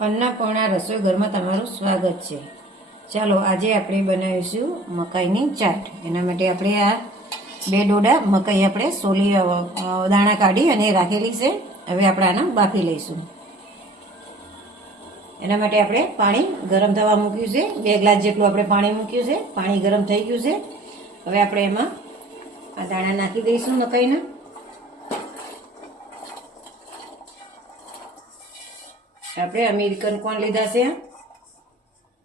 અન્નપૂર્ણા રસોઈ ઘરમાં તમારું સ્વાગત છે। ચાલો આજે આપણે બનાવીશું મકાઈની ચાટ। એના માટે આપણે આ બે ડોડા મકાઈ આપણે સોલી દાણા કાઢી અને રાખેલી છે। હવે આપણે આને બાફી લઈશું। એના માટે આપણે પાણી ગરમ થવા મૂક્યું છે। 2 ગ્લાસ જેટલું આપણે પાણી મૂક્યું છે। પાણી ગરમ થઈ ગયું છે। હવે આપણે એમાં આ દાણા નાખી દઈશું મકાઈના। આપણે અમેરિકન કોર્ન લીધા છે।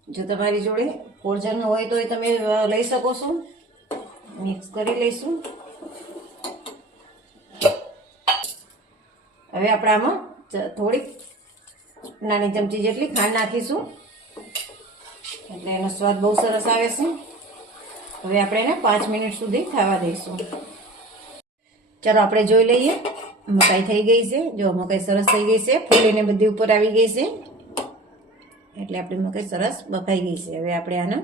જો તમારી જોડે ફોર્જન હોય તો તમે લઈ શકો છો। મિક્સ કરી લઈશું। હવે આપણે આમાં થોડીક નાની ચમચી જેટલી ખાંડ નાખીશું, એટલે એનો સ્વાદ બહુ સરસ આવે છે। હવે આપણે એને 5 મિનિટ સુધી થવા દઈશું। ચાલો આપણે જોઈ લઈએ, મકાઈ થઈ ગઈ છે। જો મકાઈ સરસ થઈ ગઈ છે, ફૂલીને બધી ઉપર આવી ગઈ છે, એટલે આપણી મકાઈ સરસ બફાઈ ગઈ છે। હવે આપણે આને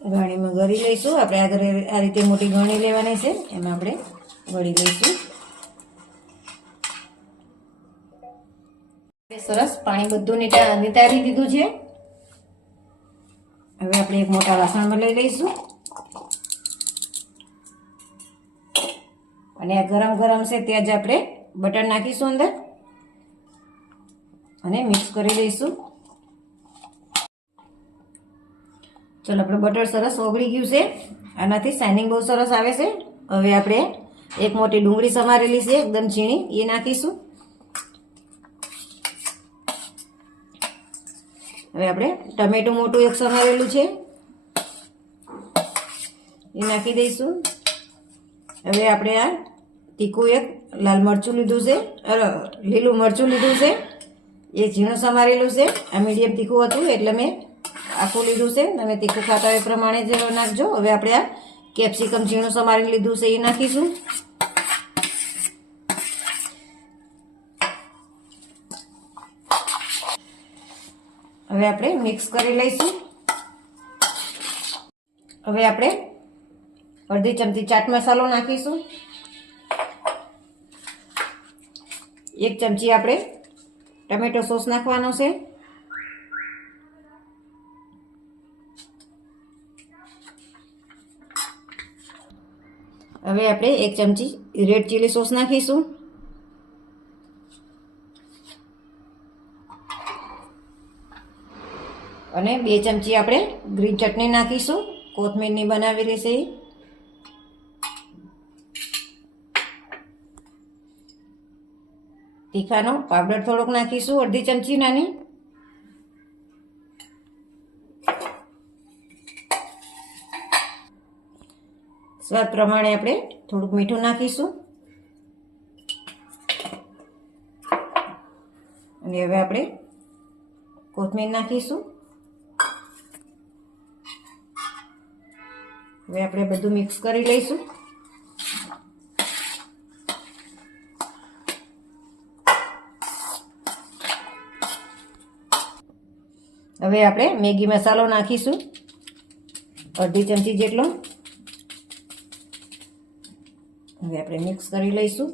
ગળણીમાં ગળી લઈશું। આપણે આ રીતે મોટી ગળણી લેવાની છે, એમાં આપણે ગળી લઈશું। સરસ પાણી બધું નિતારી દીધું છે। હવે આપણે એક મોટા વાસણમાં લઈ લઈશું અને આ ગરમ ગરમ છે ત્યાં જ આપણે બટર નાખીશું અંદર અને મિક્સ કરી દઈશું। ચલો આપણે બટર સરસ ઓગળી ગયું છે, આનાથી શાઇનિંગ બહુ સરસ આવે છે। હવે આપણે એક મોટી ડુંગળી સમારેલી છે એકદમ ઝીણી, એ નાખીશું। હવે આપણે ટમેટું મોટું એક સમારેલું છે, એ નાખી દઈશું। હવે આપણે આ તીખું એક લાલ મરચું લીધું છે, લીલું મરચું લીધું છે, એ ઝીણું સમારેલું છે। આ મીડિયમ તીખું હતું એટલે મેં આખું લીધું છે, તમે તીખું ખાતા હોય એ પ્રમાણે જ નાખજો। હવે આપણે આ કેપ્સિકમ ઝીણું સમારીને લીધું છે, એ નાખીશું। હવે આપણે મિક્સ કરી લઈશું। હવે આપણે અડધી ચમચી ચાટ મસાલો નાખીશું। 1 ચમચી આપણે ટમેટો સોસ નાખવાનો છે। હવે આપણે 1 ચમચી રેડ ચીલી સોસ નાખીશું। અને 2 ચમચી આપણે ગ્રીન ચટણી નાખીશું, કોથમીરની બનાવેલી છે। તીખાનો પાવડર થોડોક નાખીશું, અડધી ચમચી નાની। સ્વાદ પ્રમાણે આપણે થોડુંક મીઠું નાખીશું અને હવે આપણે કોથમીર નાખીશું। હવે આપણે બધું મિક્સ કરી લઈશું। હવે આપણે મેગી મસાલો નાખીશું, અડધી ચમચી જેટલો। હવે આપણે મિક્સ કરી લઈશું।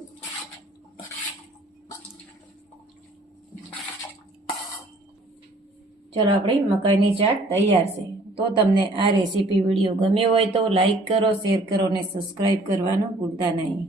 ચલો આપણી મકાઈની ચાટ તૈયાર છે। તો તમને આ રેસીપી વિડીયો ગમ્યો હોય તો લાઈક કરો, શેર કરો અને સબસ્ક્રાઈબ કરવાનું ભૂલતા નહીં।